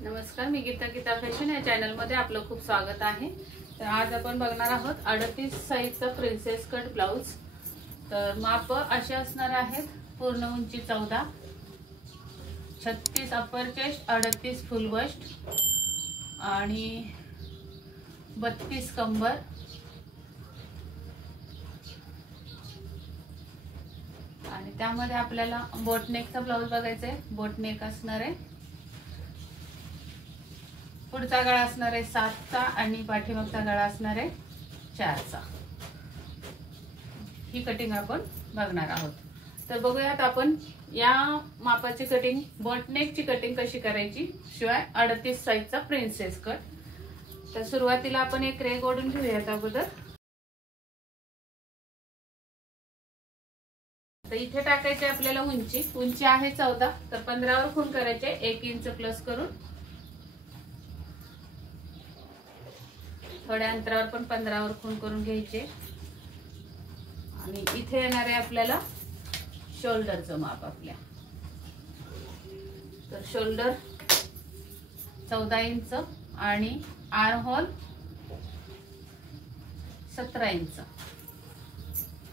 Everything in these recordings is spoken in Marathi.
नमस्कार, मी गीता फॅशन या चॅनल मध्ये आपलं खूप स्वागत आहे। तर आज आपण बघणार आहोत 38 साइजचा प्रिन्सेस कट ब्लाउज। तर माप असे असणार आहेत। पूर्ण उंची 14, 36 अपर चेस्ट, 38 फुल बस्ट आणि 32 कंबर आणि त्यामध्ये आपल्याला बोटनेकचा ब्लाउज बघायचा आहे। बोटनेक असणार आहे। पुढचा गळा असणार आहे 7चा आणि पाठीमागचा गळा असणार आहे 4चा। ही कटिंग आपण बघणार आहोत। तर बघूयात आपण या मापाची कटिंग, बोटनेकची कटिंग कशी करायची, शिवाय 38 साइजचा प्रिन्सेस कट। तर सुरुवातीला आपण एक रेघ ओढून घेऊयात अगोदर। तर इथे टाकायचे आपल्याला उंची आहे 14, तर 15 वर खूण करायचे 1 इंच प्लस करून। थोड्या अंतरावर पण 15 वर खूण करून घ्यायचे आणि इथे येणार आहे आपल्याला शोल्डरचं माप आपल्या। तर शोल्डर 14 इंच आणि arm hole 17 inch.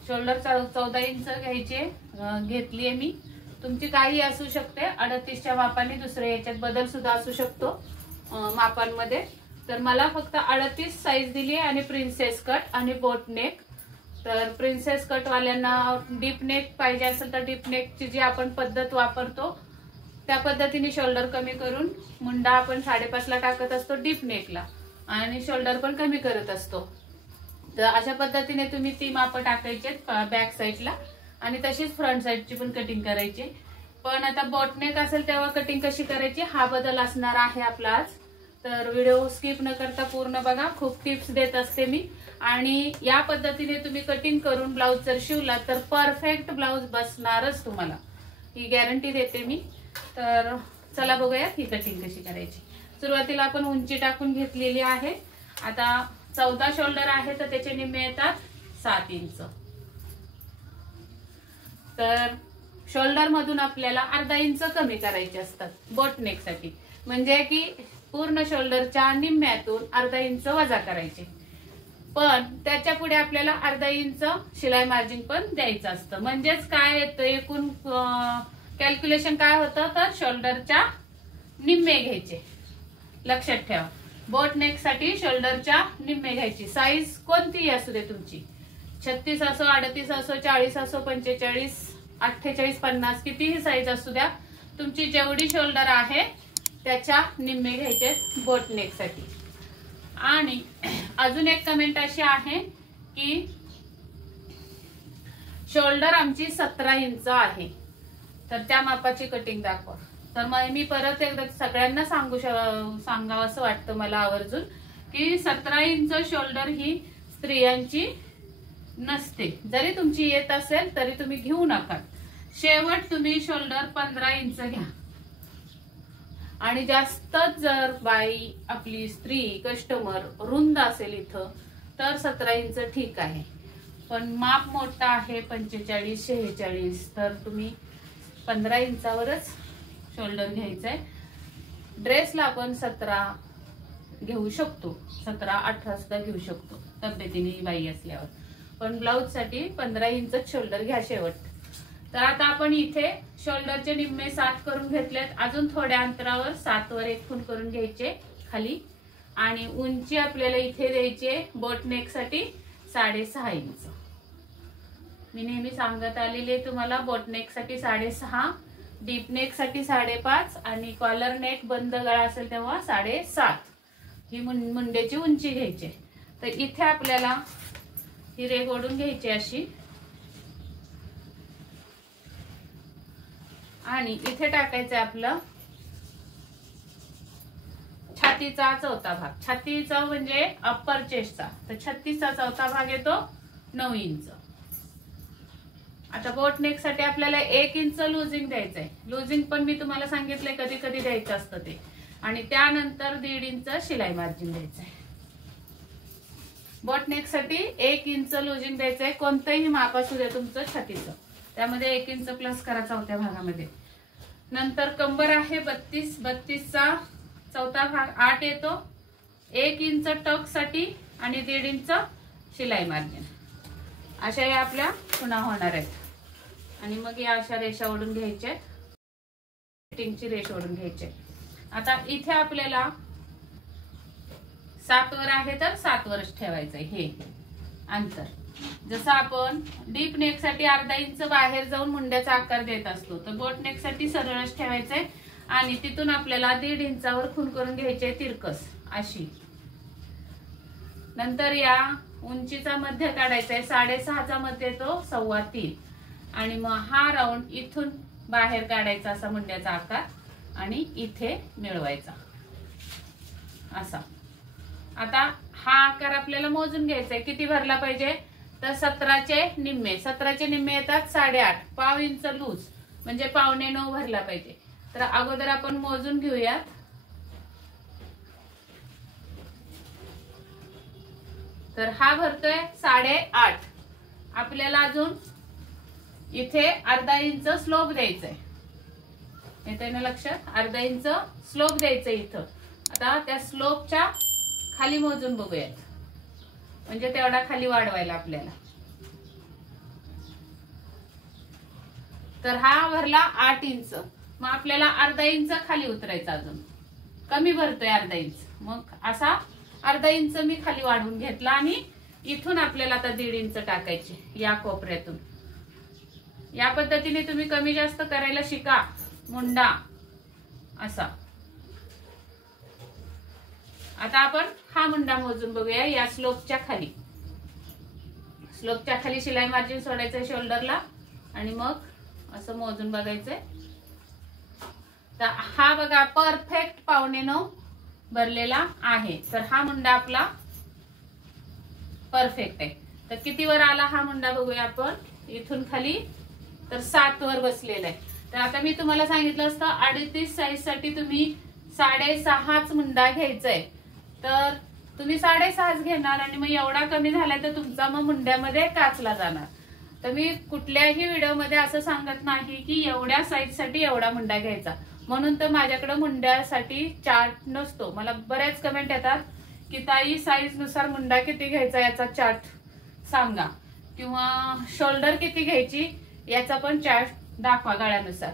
Shoulder 14 inch घ्यायचे, घेतलीये मी। तुमची काही असू शकते, 38च्या मापाने दुसऱ्या याच्यात बदल सुद्धा असू शकतो मापांमध्ये। तर मला फक्त 38 साइज दिली आणि प्रिन्सेस कट आणि बोट नेक। तर प्रिन्सेस कट वाल्यांना डीप नेक पाहिजे असेल तर डीप नेकची जी आपण पद्धत वापरतो त्या पद्धतीने शोल्डर कमी करून मुंडा आपण 5.5 ला टाकत असतो डीप नेकला, आणि शोल्डर पण कमी करत असतो। तर अशा पद्धतीने तुम्ही ती माप टाकायचे बॅक साइडला आणि तशीच फ्रंट साइडची पण कटिंग करायची। पण आता बोट नेक असेल तेव्हा कटिंग कशी करायची हा बदल असणार आहे आपला आज। तर व्हिडिओ स्किप न करता पूर्ण बघा, खूप टिप्स देत असते मी। आणि या पद्धतीने तुम्ही कटिंग करून ब्लाउज जर शिवला तर परफेक्ट ब्लाउज बसणारच तुम्हाला, ही गॅरंटी देते मी। तर चला बघूया ही कटिंग कशी करायची। सुरुवातीला आपण उंची टाकून घेतलेली आहे। आता 14 शोल्डर आहे तर त्याचे निम्मे येतात 7 इंच। तर शोल्डर मधून आपल्याला अर्धा इंच कमी करायचे असतात बोट नेक साठी, म्हणजे की पूर्ण शोल्डरच्या निम्म्यातून अर्धा इंच वजा करायचे। पण त्याच्या पुढे आपल्याला अर्धा इंच शिलाई मार्जिन पण द्यायचं असतं। म्हणजेच काय येतं, एकूण कॅल्क्युलेशन काय होतं, तर शोल्डरच्या निम्मे घ्यायचे। लक्षात ठेवा, बोट नेक साठी शोल्डरच्या निम्मे घ्यायची। साईज कोणतीही असू दे तुमची, 36 असो, 38 असो, 40 असो, 45, 48, 50 कितीही साईज असू द्या, तुमची जेवढी शोल्डर आहे त्याच्या निम्मे घ्यायचे बोट नेक साठी। आणि अजून एक कमेंट अशी आहे की शोल्डर आमची 17 इंच आहे तर त्या मापाची कटिंग दाखवा। तर मग मी परत एकदा सगळ्यांना सांगावं असं वाटतं मला आवर्जून की 17 इंच शोल्डर ही स्त्रियांची नसते। जरी तुमची येत असेल तरी तुम्ही घेऊ नका। शेवट तुम्ही शोल्डर 15 इंच घ्या। आणि जास्तच जर बाई आपली स्त्री कस्टमर रुंद असेल इथं तर 17 इंच ठीक आहे। पण माप मोठा आहे 45, 46, तर तुम्ही 15 इंचावरच शोल्डर घ्यायचंय। ड्रेसला आपण 17 घेऊ शकतो, 17, 18 सुद्धा घेऊ शकतो तब्येतीने बाई असल्यावर, पण ब्लाउज साठी 15 इंच शोल्डर घ्या शेवट। तर आता आपण इथे शोल्डरचे निम्मे 7 करून घेतलेत। अजून थोड्या अंतरावर 7 वर एक खूण करून घ्यायचे खाली, आणि उंची आपल्याला इथे द्यायची बोट नेक साठी 6.5 इंच। मी नेहमी सांगत आलेले तुम्हाला, बोट नेक साठी 6.5, डीप नेक साठी 5.5 आणि कॉलर नेक बंद गळा असेल तेव्हा 7.5 ही मुंड्याची उंची घ्यायची। तर इथे आपल्याला ही रेघ ओढून घ्यायची अशी, आणि इथे टाकायचं आपलं छातीचा चौथा भाग। छातीचा म्हणजे अप्पर चेस्टचा, तर 36चा चौथा भाग येतो 9 इंच। आता बोट नेक साठी आपल्याला 1 इंच लुजिंग द्यायचंय। लुजिंग पण मी तुम्हाला सांगितलंय कधी कधी द्यायचं असतं ते, आणि त्यानंतर 1.5 इंच शिलाई मार्जिन द्यायचंय। बोट नेक साठी 1 इंच लुजिंग द्यायचंय, कोणतंही माप असू दे तुमचं छातीचं, त्यामध्ये 1 इंच प्लस करा चौथ्या भागामध्ये। नंतर कंबर आहे 32, 32चा चौथा भाग 8 येतो, 1 इंच टक साठी आणि 1.5 इंच शिलाई मार्जिन. अशा या आपल्या खुणा होणार आहेत. आणि मग या अशा रेषा ओढून घ्यायच्या, कटिंगची रेष ओढून घ्यायची. आता इथे आपल्याला 7 वर आहे तर 7 वरच ठेवायचंय हे अंतर. जसं आपण डीप नेक साठी अर्धा इंच बाहेर जाऊन मुंड्याचा आकार देत असतो, तर बोट नेक साठी सरळच ठेवायचंय आणि तिथून आपल्याला 1.5 इंचावर खूण करून घ्यायचे तिरकस अशी. नंतर या उंचीचा मध्य काढायचा आहे, 6.5चा मध्य तो 3.25 आणि मग हा राऊंड इथून बाहेर काढायचा असा मुंड्याचा आकार आणि इथे मिळवायचा असा. आता हा आकार आपल्याला मोजून घ्यायचा आहे, किती भरला पाहिजे तर 17चे निम्मे. 17चे निम्मे येतात 8.5, पाव इंच लूज म्हणजे 8.25 भरला पाहिजे. तर अगोदर आपण मोजून घेऊयात. तर हा भरतोय 8.5. आपल्याला अजून इथे अर्धा इंच स्लोप द्यायचंय, येतंय ना लक्षात? अर्धा इंच स्लोप द्यायचंय इथं. आता त्या स्लोपच्या खाली मोजून बघूयात, म्हणजे तेवढा खाली वाढवायला आपल्याला. तर हा भरला 8 इंच, मग आपल्याला अर्धा इंच खाली उतरायचा, अजून कमी भरतोय अर्धा इंच. मग असा अर्धा इंच मी खाली वाढवून घेतला आणि इथून आपल्याला आता 1.5 इंच टाकायचे या कोपऱ्यातून. या पद्धतीने तुम्ही कमी जास्त करायला शिका मुंडा असा. आता आपण हा मुंडा मोजून बघूया. या स्लोपच्या खाली, स्लोपच्या खाली शिलाई मार्जिन सोडायचंय शोल्डरला आणि मग असं मोजून बघायचंय. तर हा बघा परफेक्ट 8.25 भरलेला आहे. तर हा मुंडा आपला परफेक्ट आहे. तर कितीवर आला हा मुंडा बघूया आपण. इथून खाली तर 7 वर बसलेला आहे. तर आता मी तुम्हाला सांगितलं असतं 38 साईज साठी तुम्ही 6.5च मुंडा घ्यायचाय, तर तुम्ही 6.5च घेणार आणि मग एवढा कमी झालाय तर तुमचा मग मुंड्यामध्ये काचला जाणार. तर मी कुठल्याही व्हिडिओमध्ये असं सांगत नाही की एवढ्या साईज साठी एवढा मुंडा घ्यायचा, म्हणून तर माझ्याकडे मुंड्यासाठी चार्ट नसतो. मला बऱ्याच कमेंट येतात की ताई साईज नुसार मुंडा किती घ्यायचा याचा चार्ट सांगा, किंवा शोल्डर किती घ्यायची याचा पण चार्ट दाखवा गळ्यानुसार.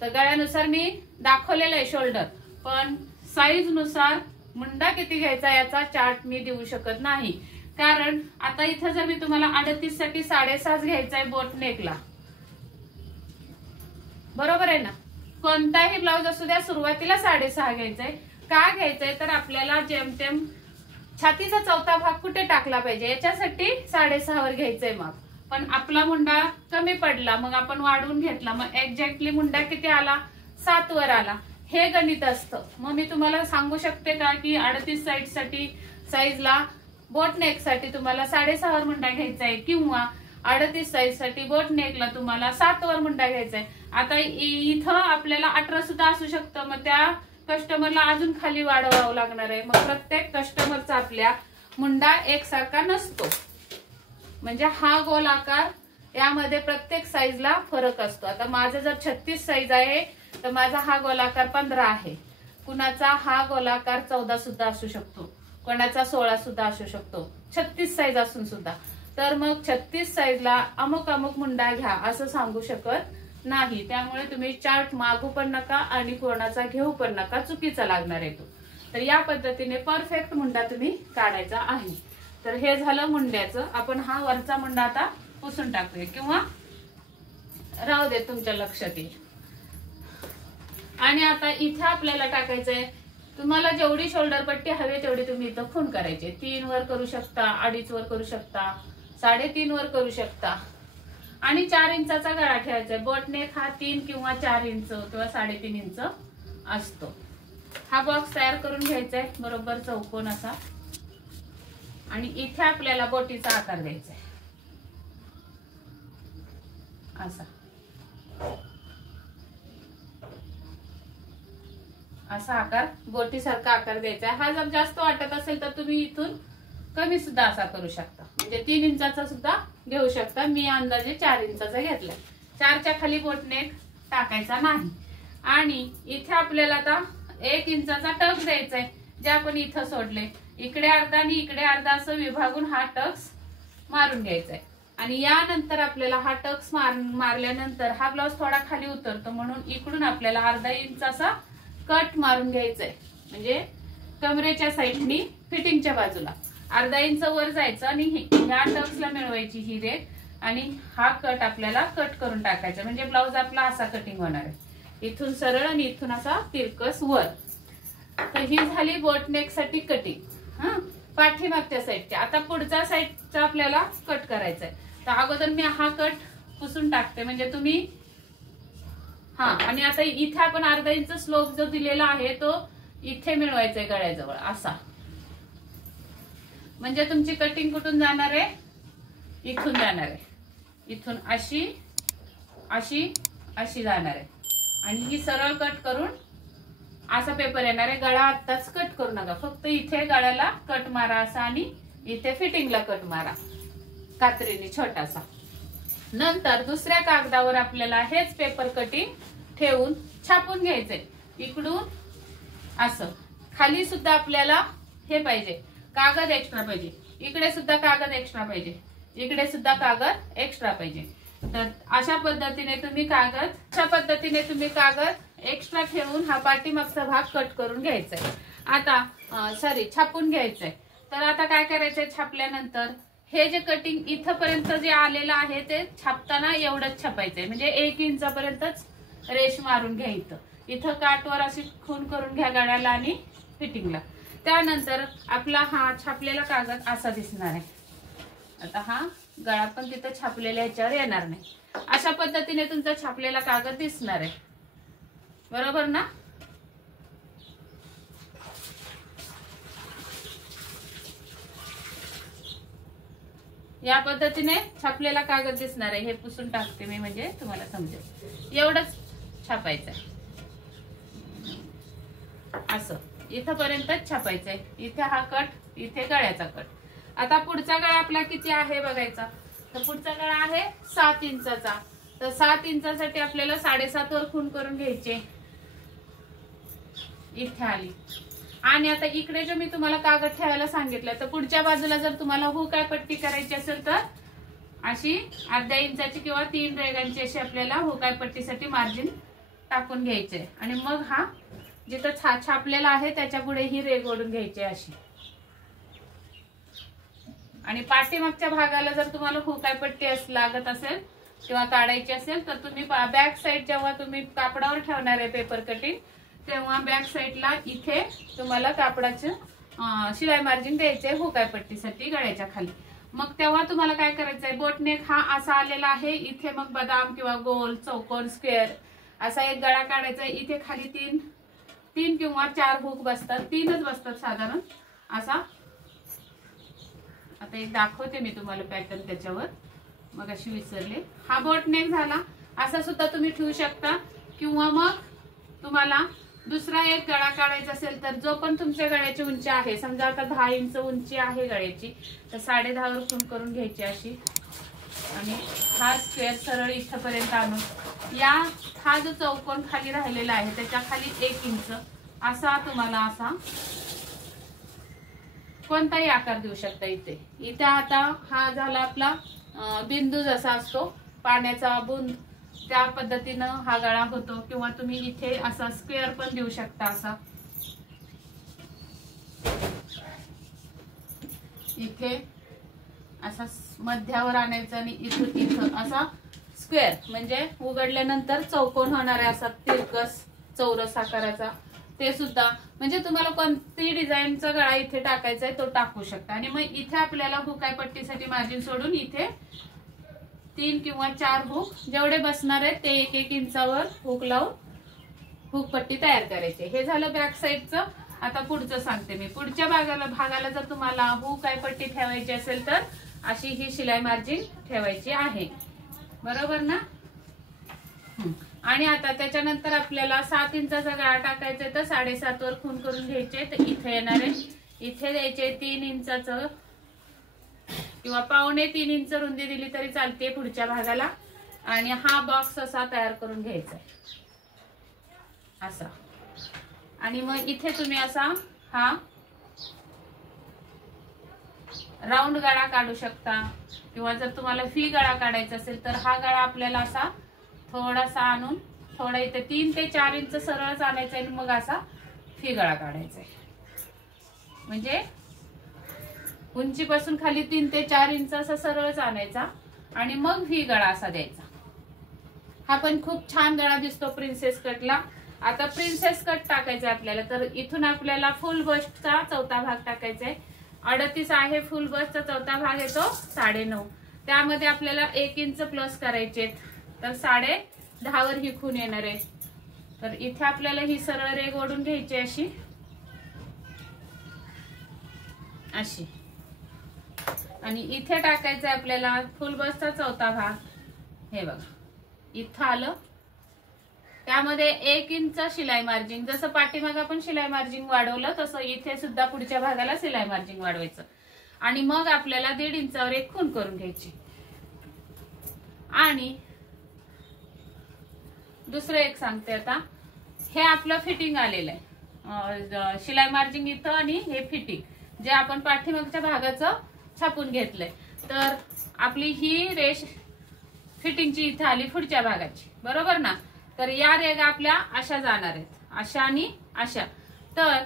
तर गळ्यानुसार मी दाखवलेलं आहे शोल्डर, पण साईज नुसार मुंडा किती घ्यायचा याचा चार्ट मी देऊ शकत नाही. कारण आता इथं जर मी तुम्हाला 38 साठी 6.5 घ्यायचा आहे बोट नेकला, बरोबर आहे ना? कोणताही ब्लाउज असू द्या सुरुवातीला 6.5 घ्यायचंय. का घ्यायचंय तर आपल्याला जेमतेम छातीचा चौथा भाग कुठे टाकला पाहिजे याच्यासाठी 6.5 वर घ्यायचंय. मग पण आपला मुंडा कमी पडला, मग आपण वाढवून घेतला, मग एक्झॅक्टली मुंडा किती आला 7 वर आला. हे गणित असतं. मग मी तुम्हाला सांगू शकते का की 38 साईज साठी साईजला बोट नेक साठी तुम्हाला 6.5 वर मुंडा घ्यायचा आहे, किंवा 38 साईज साठी बोट नेकला तुम्हाला 7 वर मुंडा घ्यायचा आहे. आता इथं आपल्याला 18 सुद्धा असू शकतं, मग त्या कस्टमरला अजून खाली वाढवावं लागणार आहे. मग प्रत्येक कस्टमरचा आपल्या मुंडा एकसारखा नसतो, म्हणजे हा गोल आकार यामध्ये प्रत्येक साईजला फरक असतो. आता माझं जर 36 साईज आहे तर माझा हा गोलाकार 15 आहे. कुणाचा हा गोलाकार 14 सुद्धा असू शकतो, कोणाचा 16 सुद्धा असू शकतो, 36 साईज असून सुद्धा. तर मग 36 साईजला अमुक अमुक मुंडा घ्या असं सांगू शकत नाही. त्यामुळे तुम्ही चार्ट मागू पण नका आणि कोणाचा घेऊ पण नका, चुकीचा लागणार आहे तो. तर या पद्धतीने परफेक्ट मुंडा तुम्ही काढायचा आहे. तर हे झालं मुंड्याचं. आपण हा वरचा मुंडा आता पुसून टाकूया, किंवा राहू दे तुमच्या लक्षात येईल. आणि आता इथे आपल्याला टाकायचंय, तुम्हाला जेवढी शोल्डर पट्टी हवी तेवढी तुम्ही इथं खूण करायचे. 3 वर करू शकता, 2.5 वर करू शकता, 3.5 वर करू शकता. आणि 4 इंचाचा गळा ठेवायचा आहे. बोटनेक हा 3 किंवा 4 इंच किंवा 3.5 इंच असतो. हा बॉक्स तयार करून घ्यायचा आहे बरोबर चौकोन असा, आणि इथे आपल्याला बोटीचा आकार द्यायचा आहे असा. असा आकार बोटीसारखा आकार द्यायचा आहे. हा जर जास्त वाटत असेल तर तुम्ही इथून कमी सुद्धा असा करू शकता, म्हणजे 3 इंचाचा सुद्धा घेऊ शकता. मी अंदाजे 4 इंचाचा घेतलाय. 4च्या खाली बोटनेक टाकायचा नाही. आणि इथे आपल्याला आता 1 इंचाचा टक्स द्यायचा आहे, जे आपण इथं सोडले. इकडे अर्धा आणि इकडे अर्धा असं विभागून हा टक्स मारून घ्यायचा आहे. आणि यानंतर आपल्याला हा टक्स मारल्यानंतर हा ब्लाउज थोडा खाली उतरतो, म्हणून इकडून आपल्याला अर्धा इंच असा कट मारून घ्यायचा आहे. म्हणजे कमरेच्या साईडनी फिटिंगच्या बाजूला अर्धा इंच वर जायचं आणि ह्या टक्सला मिळवायची ही रेघ आणि हा कट आपल्याला कट करून टाकायचा. म्हणजे ब्लाउज आपला असा कटिंग होणार आहे, इथून सरळ आणि इथून असा तिरकस वर. तर ही झाली बोटनेक साठी कटिंग. पाठीमागच्या साईडच्या. आता पुढच्या साईडचा आपल्याला कट करायचा आहे. तर अगोदर मी हा कट पुसून टाकते, म्हणजे तुम्ही आणि आता इथे आपण अर्धा इंच स्लोप जो दिलेला आहे तो इथे मिळवायचा आहे गळ्याजवळ असा. म्हणजे तुमची कटिंग कुठून जाणार आहे, इथून जाणार आहे. इथून अशी अशी अशी जाणार आहे आणि ही सरळ कट करून असा पेपर येणार आहे. गळा आत्ताच कट करू नका, फक्त इथे गळ्याला कट मारा असा आणि इथे फिटिंगला कट मारा कात्रीने छोटासा. नंतर दुसऱ्या कागदावर आपल्याला हेच पेपर कटिंग ठेवून छापून घ्यायचंय. इकडून असं खाली सुद्धा आपल्याला हे पाहिजे, कागद एक्स्ट्रा पाहिजे. इकडे सुद्धा कागद एक्स्ट्रा पाहिजे, इकडे सुद्धा कागद एक्स्ट्रा पाहिजे. तर अशा पद्धतीने तुम्ही कागद एक्स्ट्रा ठेवून हा पाठीमागचा भाग कट करून घ्यायचा आहे. आता छापून घ्यायचंय. तर आता काय करायचंय, छापल्यानंतर हे जे कटिंग इथपर्यंत जे आलेलं आहे ते छापताना एवढंच छापायचंय. म्हणजे 1 इंचापर्यंतच रेष मारून घ्या. इथं काटवर अशी खून करून घ्या गळ्याला आणि फिटिंगला. त्यानंतर आपला हा छापलेला कागद असा दिसणार आहे. आता हा गळा पण तिथं छापलेल्या ह्याच्यावर येणार नाही. अशा पद्धतीने तुमचा छापलेला कागद दिसणार आहे, बरोबर ना. या पद्धतीने छापलेला कागद दिसणार आहे. हे पुसून टाकते मी म्हणजे तुम्हाला समजेल. एवढंच छापायचं आहे, असं इथपर्यंतच छापायचंय. इथे हा कट, इथे गळ्याचा कट. आता पुढचा गळा आपला किती आहे बघायचा. तर पुढचा गळा आहे 7 इंचाचा. तर 7 इंचासाठी आपल्याला 7.5 वर खून करून घ्यायचे. इथे आली. आणि आता इकडे जो मी तुम्हाला कागद ठेवायला सांगितलं, तर पुढच्या बाजूला जर तुम्हाला हुक पट्टी करायची असेल तर अशी अर्ध्या इंचाची किंवा 3 रेगांची अशी आपल्याला हुक पट्टीसाठी मार्जिन टाकून घ्यायचे. आणि मग हा जिथं छापलेला आहे त्याच्या पुढे ही रेघ ओढून घ्यायची अशी. आणि पाठीमागच्या भागाला जर तुम्हाला हुक पट्टी लागत असेल किंवा काढायची असेल तर तुम्ही बॅक साईड जेव्हा तुम्ही कापडावर ठेवणार आहे पेपर कटिंग, तेव्हा बॅक साईडला इथे तुम्हाला कापडाचं शिलाई मार्जिन द्यायचंय हुक पट्टीसाठी गळ्याच्या खाली. मग तेव्हा तुम्हाला काय करायचंय, बोटनेक हा असा आलेला आहे. इथे मग बदाम किंवा गोल, चौकोन, स्क्वेअर असा एक गळा काढायचा. इथे खाली 3 किंवा 4 हुक बसतात, 3च बसतात साधारण असा. आता एक दाखवते मी तुम्हाला पॅटर्न त्याच्यावर, मग अशी विसरले. हा बोटनेक झाला. असा सुद्धा तुम्ही ठेवू शकता. किंवा मग तुम्हाला दुसरा एक गळा काढायचा असेल तर जो पण तुमच्या गळ्याची उंची आहे, समजा आता 10 इंच उंची आहे गळ्याची, तर 10.5 वर खून करून घ्यायची अशी. आणि हा स्क्वेअर सरळ इथपर्यंत आणून हा जो चौकोन खाली राहिलेला आहे त्याच्या खाली 1 इंच असा तुम्हाला असा कोणताही आकार देऊ शकता. इथे आता हा झाला आपला बिंदू जसा असतो पाण्याचा बुंद, त्या पद्धतीनं हा गळा होतो. किंवा तुम्ही इथे असा स्क्वेअर पण देऊ शकता. असा इथे असा मध्यावर आणायचा आणि इथून इथं असा स्क्वेअर, म्हणजे उघडल्यानंतर चौकोन होणार आहे असा तिरकस चौरस आकाराचा. ते सुद्धा म्हणजे तुम्हाला कोणती डिझाईनचा गळा इथे टाकायचा आहे तो टाकू शकता. आणि मग इथे आपल्याला हुक पट्टीसाठी मार्जिन सोडून इथे 3 किंवा 4 हुक जेवढे बसणार आहेत ते 1 इंचावर हुक लावून हुक पट्टी तयार करायची. हे झालं बॅक साईडचं. आता पुढचं सांगते मी. पुढच्या भागाला जर तुम्हाला हुक पट्टी ठेवायची असेल तर अशी ही शिलाई मार्जिन ठेवायची आहे, बरोबर ना. आणि आता त्याच्यानंतर आपल्याला 7 इंचाचा गळा टाकायचा आहे, तर 7.5 वर खून करून घ्यायचे. तर इथे येणार आहे, इथे द्यायचे 3 इंचाचं किंवा 2.25 इंच रुंदी दिली तरी चालते पुढच्या भागाला. आणि हा बॉक्स असा तयार करून घ्यायचा असा. आणि मग इथे तुम्ही असा हा राऊंड गळा काढू शकता, किंवा जर तुम्हाला व्ही गळा काढायचा असेल तर हा गळा आपल्याला असा थोडासा आणून थोडा इथे 3 ते 4 इंच सरळच आणायचा आणि मग असा व्ही गळा काढायचा आहे. म्हणजे उंचीपासून खाली 3 ते 4 इंच असा सरळच आणायचा आणि मग व्ही गळा असा द्यायचा. हा पण खूप छान गळा दिसतो प्रिन्सेस कटला. आता प्रिन्सेस कट टाकायचा आपल्याला, तर इथून आपल्याला फुल बस्टचा चौथा भाग टाकायचा आहे. 38 आहे फुल बस्टचा चौथा भाग येतो 9.5. त्यामध्ये आपल्याला 1 इंच प्लस करायचे, तर 10.5 वर ही खून येणार आहे. तर इथे आपल्याला ही सरळ रेघ ओढून घ्यायची अशी अशी, आणि इथे टाकायचं आपल्याला फुल बसचा चौथा भाग. हे बघा इथं आलं, त्यामध्ये 1 इंच शिलाई मार्जिन. जसं पाठीमाग आपण शिलाई मार्जिन वाढवलं तसं इथे सुद्धा पुढच्या भागाला शिलाई मार्जिन वाढवायचं. आणि मग आपल्याला 1.5 इंचावर एक खून करून घ्यायची. आणि दुसरं एक सांगते आता, हे आपलं फिटिंग आलेलं आहे, शिलाई मार्जिन इथं आणि हे फिटिंग जे आपण पाठीमागच्या भागाचं छापून घेतलंय. तर आपली ही रेष फिटिंगची इथं आली पुढच्या भागाची, बरोबर ना. तर या रेगा आपल्या अशा जाणार आहेत, अशा आणि अशा. तर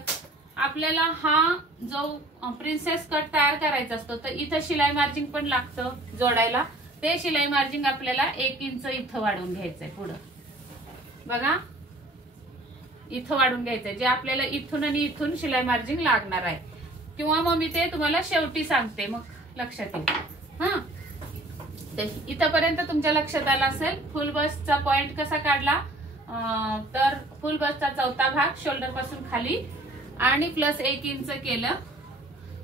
आपल्याला हा जो प्रिन्सेस कट तयार करायचा असतो तर इथं शिलाई मार्जिन पण लागतं जोडायला. ते शिलाई मार्जिन आपल्याला 1 इंच इथं वाढवून घ्यायचंय. पुढं बघा इथं वाढून घ्यायचंय, जे आपल्याला इथून आणि इथून शिलाई मार्जिन लागणार आहे. किंवा मग मी ते तुम्हाला शेवटी सांगते, मग लक्षात येईल. हा, इथपर्यंत तुमच्या लक्षात आलं असेल. फुल बसचा पॉइंट कसा काढला, तर फुल बसचा चौथा भाग शोल्डर पासून खाली आणि प्लस 1 इंच केलं.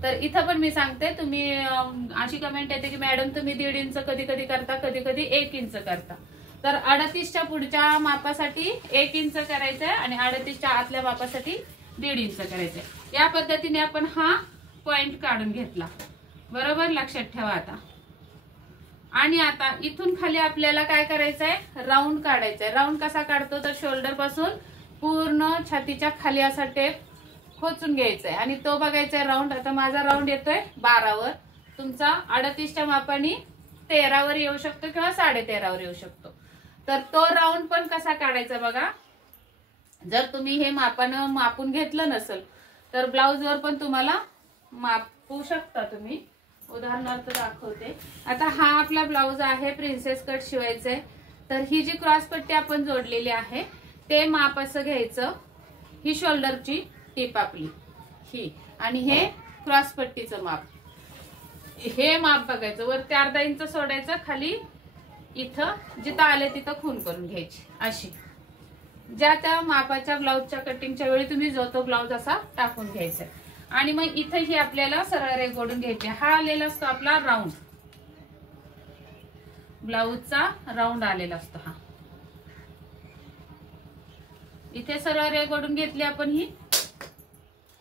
तर इथं पण मी सांगते, तुम्ही अशी कमेंट येते की मॅडम तुम्ही 1.5 इंच कधी कधी करता, कधी कधी 1 इंच करता. तर 38च्या पुढच्या मापासाठी 1 इंच करायचंय आणि 38च्या आतल्या मापासाठी 1.5 इंच करायचंय. या पद्धतीने आपण हा पॉइंट काढून घेतला, बरोबर. लक्षात ठेवा आता. आणि आता इथून खाली आपल्याला काय करायचंय, राऊंड काढायचंय. राऊंड कसा काढतो, तर शोल्डर पासून पूर्ण छातीच्या खाली असा टेप खोचून घ्यायचाय आणि तो बघायचाय राऊंड. आता माझा राऊंड येतोय 12 वर, तुमचा 38च्या मापाने 13 वर येऊ शकतो किंवा 13.5 वर येऊ शकतो. तर तो राऊंड पण कसा काढायचा बघा. जर तुम्ही हे मापानं मापून घेतलं नसेल तर ब्लाउज वर पण तुम्हाला मापू शकता तुम्ही. उदाहरणार्थ दाखवते. आता हा आपला ब्लाउज आहे, प्रिन्सेस कट शिवायचंय. तर ही जी क्रॉस पट्टी आपण जोडलेली आहे ते माप असं घ्यायचं. ही शोल्डरची टीप आपली ही, आणि हे क्रॉस पट्टीचं माप, हे माप बघायचं. वरती अर्धा इंच सोडायचं, खाली इथं जिथं आले तिथं खून करून घ्यायची अशी. ज्या त्या मापाच्या ब्लाउजच्या कटिंगच्या वेळी तुम्ही जो तो ब्लाउज असा टाकून घ्यायचा. आणि मग इथे ही आपल्याला सरळ रेघ ओढून घ्यायची. हा आलेला असतो आपला राऊंड, ब्लाउजचा राऊंड आलेला असतो हा. इथे सरळ रेघ ओढून घेतली आपण ही.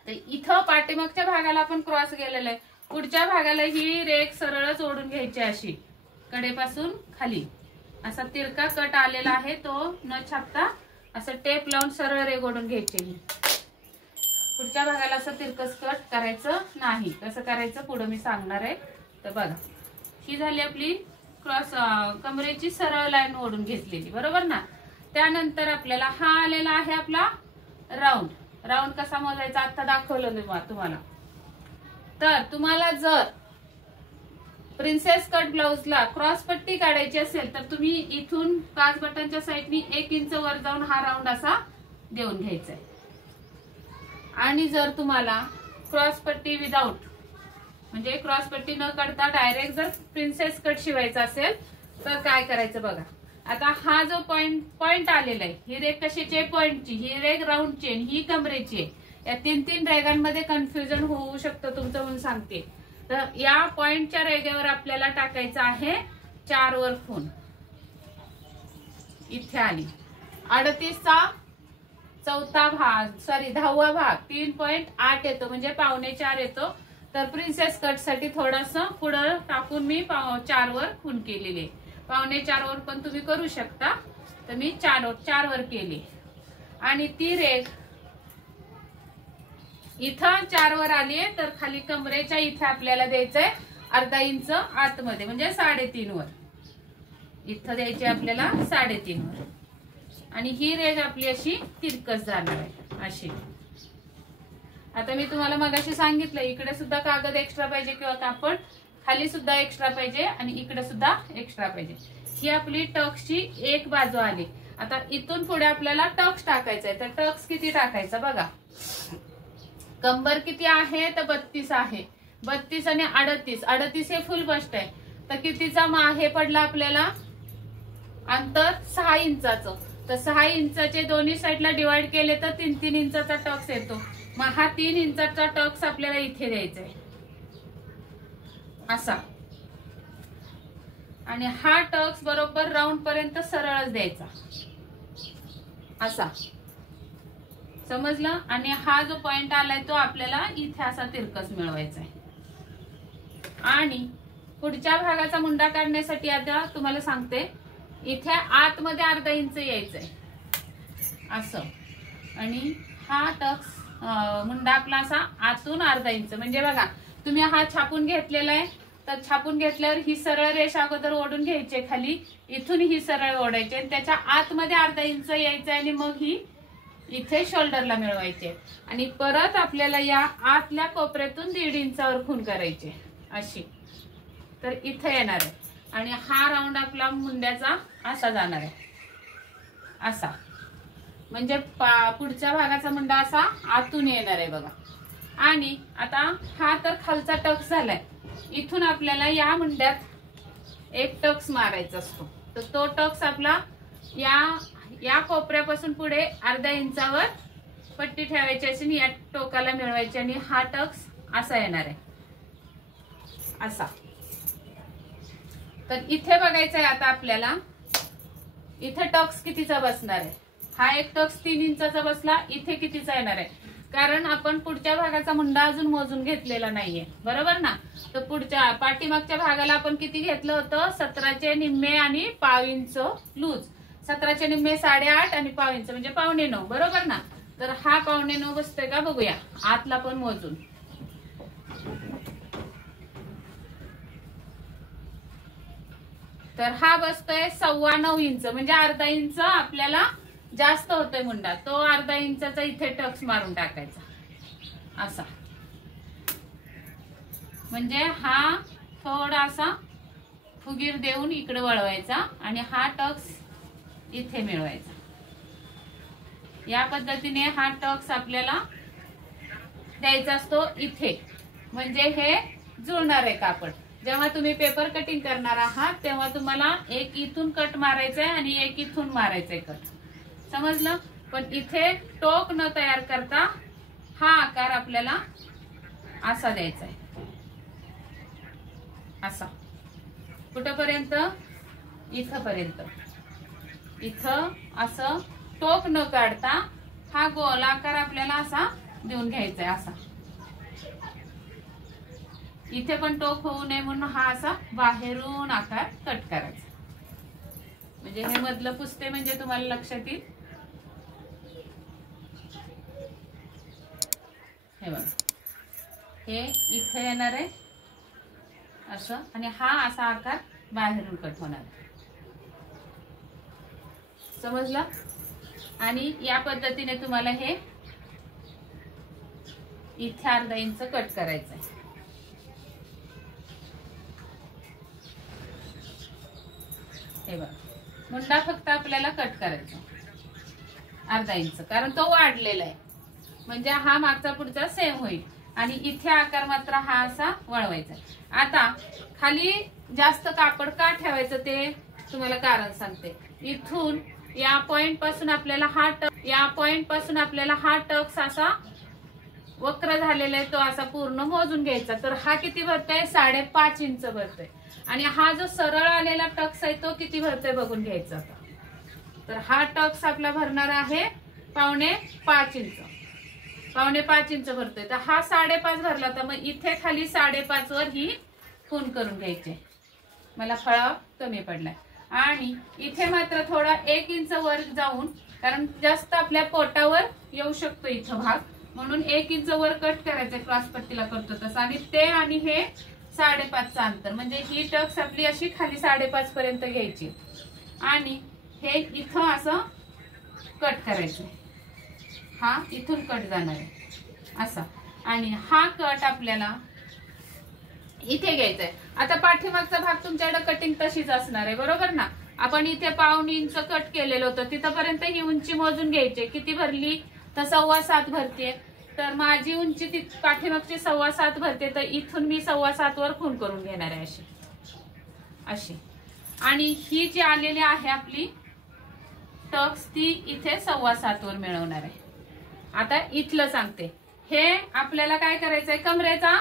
तर इथं पाठीमागच्या भागाला आपण क्रॉस गेलेला आहे, पुढच्या भागाला ही रेघ सरळच ओढून घ्यायची अशी. कडेपासून खाली असा तिरका कट आलेला आहे, तो न छापता असं टेप लावून सरळ रेघ ओढून घ्यायची. पुढच्या भागाला असं तिरकस कट करायचं नाही. कसं करायचं पुढे मी सांगणार आहे. तर बघा ही झाली आपली क्रॉस कमरेची सरळ लाईन ओढून घेतलेली, बरोबर ना. त्यानंतर आपल्याला हा आलेला आहे आपला राऊंड. राऊंड कसा मोजायचा आता दाखवलं तुम्हाला. तर तुम्हाला जर प्रिन्सेस कट ब्लाउजला क्रॉस पट्टी काढायची असेल तर तुम्ही इथून 5 बटनच्या साईडनी 1 इंच वर जाऊन हा राऊंड असा देऊन घ्यायचा आहे. आणि जर तुम्हाला क्रॉस पट्टी विदाउट, म्हणजे क्रॉस पट्टी न काढता डायरेक्ट जर प्रिन्सेस कट शिवायचा असेल तर काय करायचं बघा. आता हा जो पॉइंट आलेला आहे, ही रेघ कशाची आहे, पॉइंटची. ही रेघ राऊंडची आणि ही कमरेची आहे. या 3 रेघांमध्ये कन्फ्युजन होऊ शकतं तुमचं म्हणून सांगते. तर या पॉइंटच्या रेघेवर आपल्याला टाकायचं आहे 4 वर खून. इथे आली 38चा चौथा भाग, सॉरी 10वा भाग 3.8 येतो, म्हणजे 3.25 येतो. तर प्रिन्सेस कट साठी थोडस पुढं टाकून मी 4 वर खून केलेली. 3.25 वर पण तुम्ही करू शकता. तर मी 4 वर केली आणि ती रेघ इथं 4 वर आली आहे, तर खाली कमरेच्या इथे आपल्याला द्यायचंय अर्धा इंच आतमध्ये, म्हणजे 3.5 वर. इथं द्यायचे आपल्याला 3.5 वर. आणि ही रेघ आपली अशी तिरकस जाणार आहे अशी. आता मी तुम्हाला मगाशी सांगितलं इकडे सुद्धा कागद एक्स्ट्रा पाहिजे किंवा कापड खाली सुद्धा एक्स्ट्रा पाहिजे आणि इकडे सुद्धा एक्स्ट्रा पाहिजे. ही आपली टक्सची एक बाजू आली. आता इथून पुढे आपल्याला टक्स टाकायचा आहे. तर टक्स किती टाकायचा बघा. कंबर किती आहे तर 32 आहे. 32 आणि 38. 38 हे फुल बस्ट आहे. तर कितीचा हे पडला आपल्याला अंतर 6 इंचाचं. तर 6 इंचाचे दोन्ही साईडला डिवाइड केले तर 3-3 इंचाचा टक्स येतो. मग हा 3 इंचाचा टक्स आपल्याला इथे द्यायचा आहे असा. आणि हा टक्स बरोबर राऊंड पर्यंत सरळच द्यायचा असा. समजलं. आणि हा जो पॉइंट आलाय तो आपल्याला इथे असा तिरकस मिळवायचा आहे. आणि पुढच्या भागाचा मुंडा काढण्यासाठी आता तुम्हाला सांगते, इथे आतमध्ये अर्धा इंच यायचंय असं. आणि हा टक्स मुंडा आपला असा आतून अर्धा इंच. म्हणजे बघा तुम्ही हा छापून घेतलेला आहे, तर छापून घेतल्यावर ही सरळ रेषा अगोदर ओढून घ्यायची खाली, इथून ही सरळ ओढायची आणि त्याच्या आतमध्ये अर्धा इंच यायचं आणि मग ही इथे शोल्डरला मिळवायचे. आणि परत आपल्याला या आतल्या कोपऱ्यातून 1.5 इंचावर खून करायचे अशी. तर इथे येणार आहे. आणि हा राऊंड आपला मुंड्याचा असा जाणार आहे असा. म्हणजे पुढच्या भागाचा मुंडा असा आतून येणार आहे बघा. आणि आता हा तर खालचा टक्स झालाय. इथून आपल्याला या मुंड्यात एक टक्स मारायचा असतो. तर तो टक्स आपला या कोपऱ्यापासून पुढे अर्धा इंचावर पट्टी ठेवायची अशी या टोकाला मिळवायची. आणि हा टक्स असा येणार आहे असा. तर इथे बघायचंय आता आपल्याला इथे टक्स कितीचा बसणार आहे. हा एक टक्स 3 इंचाचा बसला. इथे कितीचा येणार आहे, कारण आपण पुढच्या भागाचा मुंडा अजून मोजून घेतलेला नाहीये बरोबर ना. तर पुढच्या पाठीमागच्या भागाला आपण किती घेतलं होतं 17चे निम्मे आणि पाव इंच लूज. 17चे निम्मे 8.5 आणि पाव इंच म्हणजे 8.25 बरोबर ना. तर हा 8.25 बसतोय का बघूया आतला पण मोजून. तर हा बसतोय 9.25 इंच म्हणजे अर्धा इंच आपल्याला जास्त होतोय मुंडा. तो अर्धा इंचाचा इथे टक्स मारून टाकायचा असा. म्हणजे हा थोडासा फुगीर देऊन इकडे वळवायचा आणि हा टक्स इथे मिळवायचा. या पद्धतीने हा टक्स आपल्याला द्यायचा असतो इथे. म्हणजे हे जुळणार आहे कापड. जेव्हा तुम्ही पेपर कटिंग करणार आहात तेव्हा तुम्हाला एक इथून कट मारायचंय आणि एक इथून मारायचंय कट. समजलं. पण इथे टोक न तयार करता हा आकार आपल्याला असा द्यायचा आहे असा. कुठपर्यंत इथपर्यंत. इथं असं टोक न काढता हा गोलाकार आपल्याला असा देऊन घ्यायचा आहे असा. इथे पण टोक होऊ नये म्हणून हा असा बाहेरून आकार कट करायचा. म्हणजे हे मधलं पुसते म्हणजे तुम्हाला लक्षात येईल. हे बघा हे इथे येणार आहे असं आणि हा असा आकार बाहेरून कट होणार. समजलं. आणि या पद्धतीने तुम्हाला हे इथे अर्धा इंच कट करायचं आहे. हे बघा मुंडा फक्त आपल्याला कट करायचा अर्धा इंच, कारण तो वाढलेला आहे. म्हणजे हा मागचा पुढचा सेम होईल. आणि इथे आकार मात्र हा असा वळवायचा. आता खाली जास्त कापड का ठेवायचं ते तुम्हाला कारण सांगते. इथून या पॉइंट पासून आपल्याला हा टक्स असा वक्र झालेला आहे तो असा पूर्ण मोजून घ्यायचा. तर हा किती भरतोय 5.5 इंच भरतोय. आणि हा जो सरळ आलेला टक्स आहे तो किती भरतोय बघून घ्यायचा. तर हा टक्स आपला भरणार आहे 4.5 इंच. 4.5 इंच भरतोय. तर हा 5.5 भरला तर मग इथे खाली 5.5 वर ही खून करून घ्यायचे. मला फळा कमी पडलाय. आणि इथे मात्र थोडा 1 इंच वर जाऊन, कारण जास्त आपल्या पोटावर येऊ शकतो इथं भाग, म्हणून 1 इंच वर कट करायचं क्रॉस पट्टीला करतो तसं, आणि ते आणि हे 5.5चं अंतर, म्हणजे ही टक्स आपली अशी खाली 5.5 पर्यंत घ्यायची आणि हे इथं असं कट करायचं, हा इथून कट जाणार आहे असा, आणि हा कट आपल्याला इथे घ्यायचा आहे. आता पाठीमागचा भाग तुमच्याकडे कटिंग तशीच असणार आहे बरोबर ना. आपण इथे 1.5 इंच कट केलेलं होतं, तिथपर्यंत ही उंची मोजून घ्यायची. किती भरली तर 7.25 भरतीये, तर माझी उंची ती पाठीमागची 7.25 भरते, तर इथून मी 7.25 वर खूण करून घेणार आहे अशी अशी. आणि ही जी आलेली आहे आपली टक्स ती इथे 7.25 वर मिळवणार आहे. आता इथलं सांगते, हे आपल्याला काय करायचंय, कमरेचा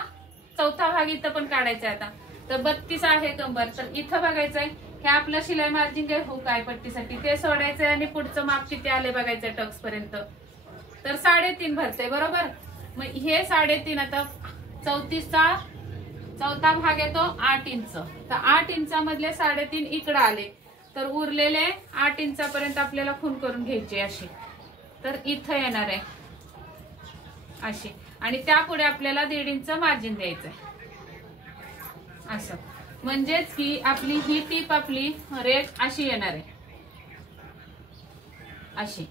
चौथा भाग इथं पण काढायचा आहे. आता तर 32 आहे कंबर, तर इथं बघायचंय हे आपलं शिलाई मार्जिन आहे हुक आहे पट्टीसाठी, ते सोडायचंय आणि पुढचं माप किती आले बघायचंय टक्स पर्यंत, तर 3.5 भरते बरोबर. मग हे 3.5, आता 34चा चौथा भाग येतो 8 इंच, तर 8 इंचामधले 3.5 इकडे आले, तर उरलेले 8 इंचापर्यंत आपल्याला खूण करून घ्यायची अशी, तर इथं येणार आहे अशी, आणि त्यापुढे आपल्याला 1.5 इंच मार्जिन द्यायचंय असं. म्हणजेच की आपली ही टीप आपली रेट अशी येणार आहे अशी.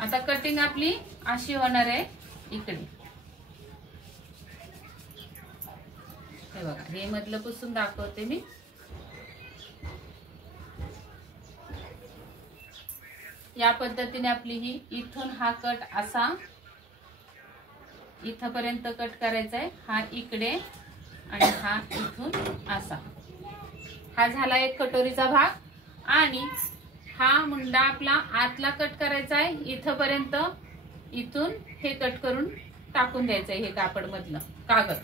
आता कटिंग आपली अशी होणार आहे इकडे, हे बघा, हे मधलं पुसून दाखवते मी. या पद्धतीने आपली ही इथून हा कट असा इथपर्यंत कट करायचा आहे, हा इकडे आणि हा इथून असा. हा झाला एक कटोरीचा भाग, आणि हा मुंडा आपला आतला कट करायचा आहे इथपर्यंत, इथून हे कट करून टाकून द्यायचं आहे हे कापड मधलं कागद,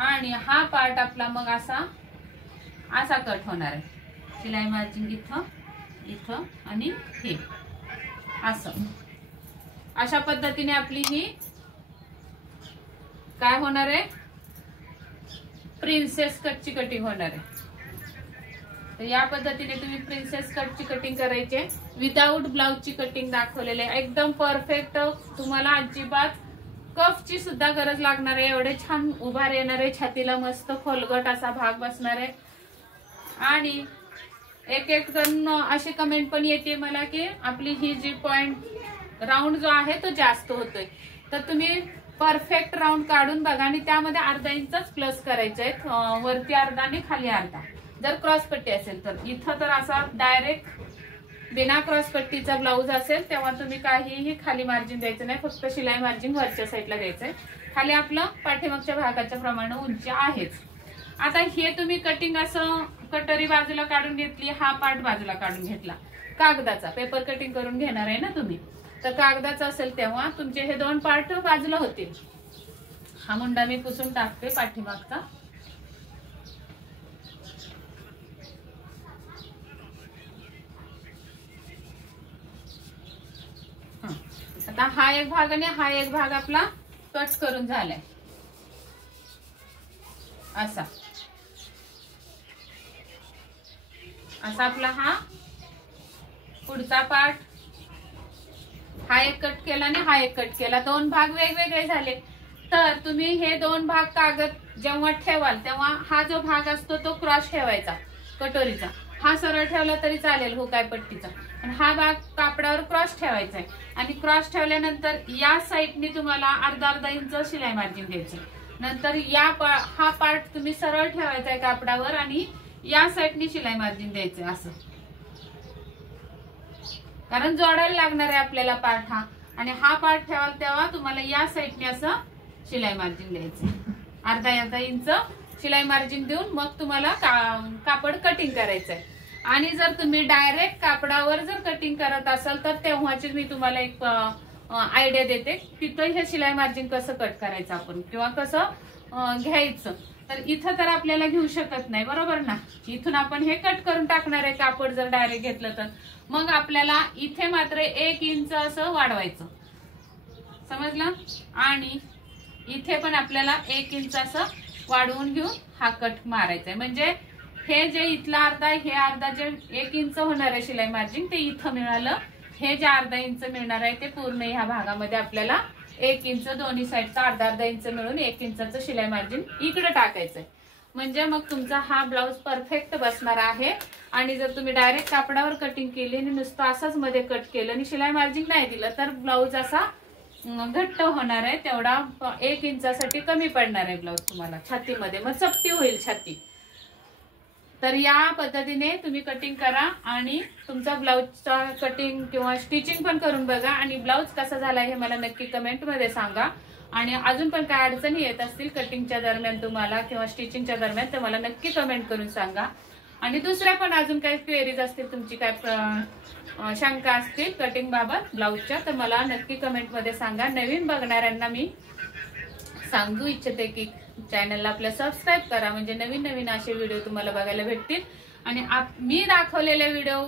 आणि हा पार्ट आपला मग असा असा कट होणार आहे. शिलाई मार्जिन इथं इथं आणि हे असं. अशा पद्धतीने आपली ही काय होणार आहे, प्रिन्सेस कटची कटिंग होणार आहे. तर या पद्धतीने तुम्ही प्रिन्सेस कटची कटिंग करायची, विदाऊट ब्लाउजची कटिंग दाखवलेली आहे, एकदम परफेक्ट. तुम्हाला अजिबात कफची सुद्धा गरज लागणार आहे, एवढे छान उभार येणार आहे, छातीला मस्त खोलगट असा भाग बसणार आहे. आणि एक जण अशी कमेंट पण येते मला की आपली ही जी पॉइंट राऊंड जो आहे तो जास्त होतोय, तर तुम्ही परफेक्ट राऊंड काढून बघा आणि त्यामध्ये अर्धा इंचच प्लस करायचे, वरती अर्धा आणि खाली अर्धा. जर क्रॉस पट्टी असेल तर इथं तर असा डायरेक्ट बिना क्रॉस पट्टीचा ब्लाऊज असेल तेव्हा तुम्ही काहीही खाली मार्जिन द्यायचं नाही, फक्त शिलाई मार्जिन वरच्या साईडला द्यायचंय. खाली आपलं पाठीमागच्या भागाच्या प्रमाणे उंची आहेच. आता हे तुम्ही कटिंग असं कटोरी बाजूला काढून घेतली, हा पार्ट बाजूला काढून घेतला, कागदाचा पेपर कटिंग करून घेणार आहे ना तुम्ही, तर कागदाचा असेल तेव्हा तुमचे हे 2 पार्ट बाजूला होतील. हा मुंडा मी पुसून टाकते पाठीमागचा. आता हा एक भाग आणि हा एक भाग आपला कट करून झालाय असा असा आपला हा पुढचा पार्ट. हा एक कट केला आणि हा एक कट केला, 2 भाग वेगवेगळे झाले. तर तुम्ही हे 2 भाग कागद जेव्हा ठेवाल तेव्हा हा जो भाग असतो तो क्रॉस ठेवायचा कटोरीचा, हा सरळ ठेवला तरी चालेल हुकाय पट्टीचा, आणि हा भाग कापडावर क्रॉस ठेवायचा आहे. आणि क्रॉस ठेवल्यानंतर या साईडने तुम्हाला अर्धा इंच शिलाई मार्जिन द्यायची. नंतर हा पार्ट तुम्ही सरळ ठेवायचा आहे कापडावर आणि या साईडने शिलाई मार्जिन द्यायचं असं, कारण जोडायला लागणार आहे आपल्याला पार्ट हा. आणि हा पार्ट ठेवाल तेव्हा तुम्हाला या साईडने असं शिलाई मार्जिन द्यायचं, अर्धा इंच शिलाई मार्जिन देऊन मग तुम्हाला कापड कटिंग करायचंय. आणि जर तुम्ही डायरेक्ट कापडावर जर कटिंग करत असाल तर तेव्हाची मी तुम्हाला एक आयडिया देते, तिथं हे शिलाई मार्जिन कसं कट करायचं आपण किंवा कसं घ्यायचं. तर इथं तर आपल्याला घेऊ शकत नाही बरोबर ना, इथून आपण हे कट करून टाकणार आहे कापड जर डायरेक्ट घेतलं तर. मग आपल्याला इथे मात्र 1 इंच असं वाढवायचं, समजलं. आणि इथे पण आपल्याला 1 इंच असं वाढवून घेऊन हा कट मारायचा आहे. म्हणजे हे जे इथला अर्धा हे अर्धा जे 1 इंच होणार आहे शिलाई मार्जिन ते इथं मिळालं. हे जे अर्धा इंच मिळणार आहे ते पूर्ण ह्या भागामध्ये आपल्याला 1 इंच दोन्ही साईडचा अर्धा इंच मिळून 1 इंचाचं शिलाई मार्जिन इकडे टाकायचंय. म्हणजे मग तुमचा हा ब्लाउज परफेक्ट बसणार आहे. आणि जर तुम्ही डायरेक्ट कापडावर कटिंग केली आणि नुसतं असंच मध्ये कट केलं आणि शिलाई मार्जिन नाही दिलं तर ब्लाउज असा घट्ट होणार आहे. तेवढा 1 इंचासाठी कमी पडणार आहे ब्लाउज तुम्हाला छातीमध्ये, मग चपटी होईल छाती. तर या पद्धतीने तुम्ही कटिंग करा आणि तुमचा ब्लाउजचा कटिंग किंवा स्टिचिंग पण करून बघा. आणि ब्लाउज कसा झाला हे मला नक्की कमेंट मध्ये सांगा. आणि अजून पण काय अडचणी येत असतील कटिंगच्या दरम्यान तुम्हाला किंवा स्टिचिंगच्या दरम्यान तर मला नक्की कमेंट करून सांगा. आणि दुसऱ्या पण अजून काही क्वेरीज असतील, तुमची काय शंका असतील कटिंग बाबत ब्लाउजच्या तर मला नक्की कमेंट मध्ये सांगा. नवीन बघणाऱ्यांना मी सांगू इच्छिते की चॅनलला आपल्या सबस्क्राईब करा, म्हणजे नवीन नवीन असे व्हिडिओ तुम्हाला बघायला भेटतील. आणि मी दाखवलेले व्हिडिओ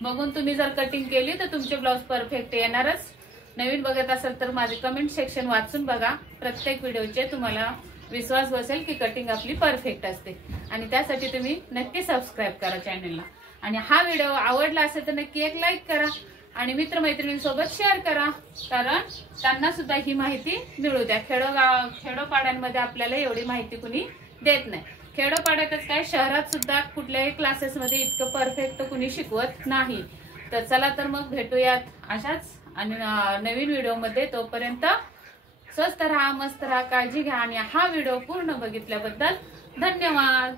बघून तुम्ही जर कटिंग केली तर तुमचे ब्लाउज परफेक्ट येणारच. नवीन बघत असाल तर माझे कमेंट सेक्शन वाचून बघा. प्रत्येक व्हिडिओचे तुम्हाला विश्वास बसेल की कटिंग आपली परफेक्ट असते. आणि त्यासाठी तुम्ही नक्की सबस्क्राईब करा चॅनलला. आणि हा व्हिडिओ आवडला असेल तर नक्की एक लाईक करा आणि मित्रमैत्रिणींसोबत शेअर करा, कारण त्यांना सुद्धा ही माहिती मिळू द्या. खेडोपाड्यांमध्ये आपल्याला एवढी माहिती कुणी देत नाही. खेडोपाड्यातच काय, शहरात सुद्धा कुठल्याही क्लासेसमध्ये इतकं परफेक्ट कुणी शिकवत नाही. तर चला तर मग भेटूयात अशाच आणि नवीन व्हिडिओमध्ये. तोपर्यंत स्वस्त राहा, मस्त राहा, काळजी घ्या. आणि हा व्हिडिओ पूर्ण बघितल्याबद्दल धन्यवाद.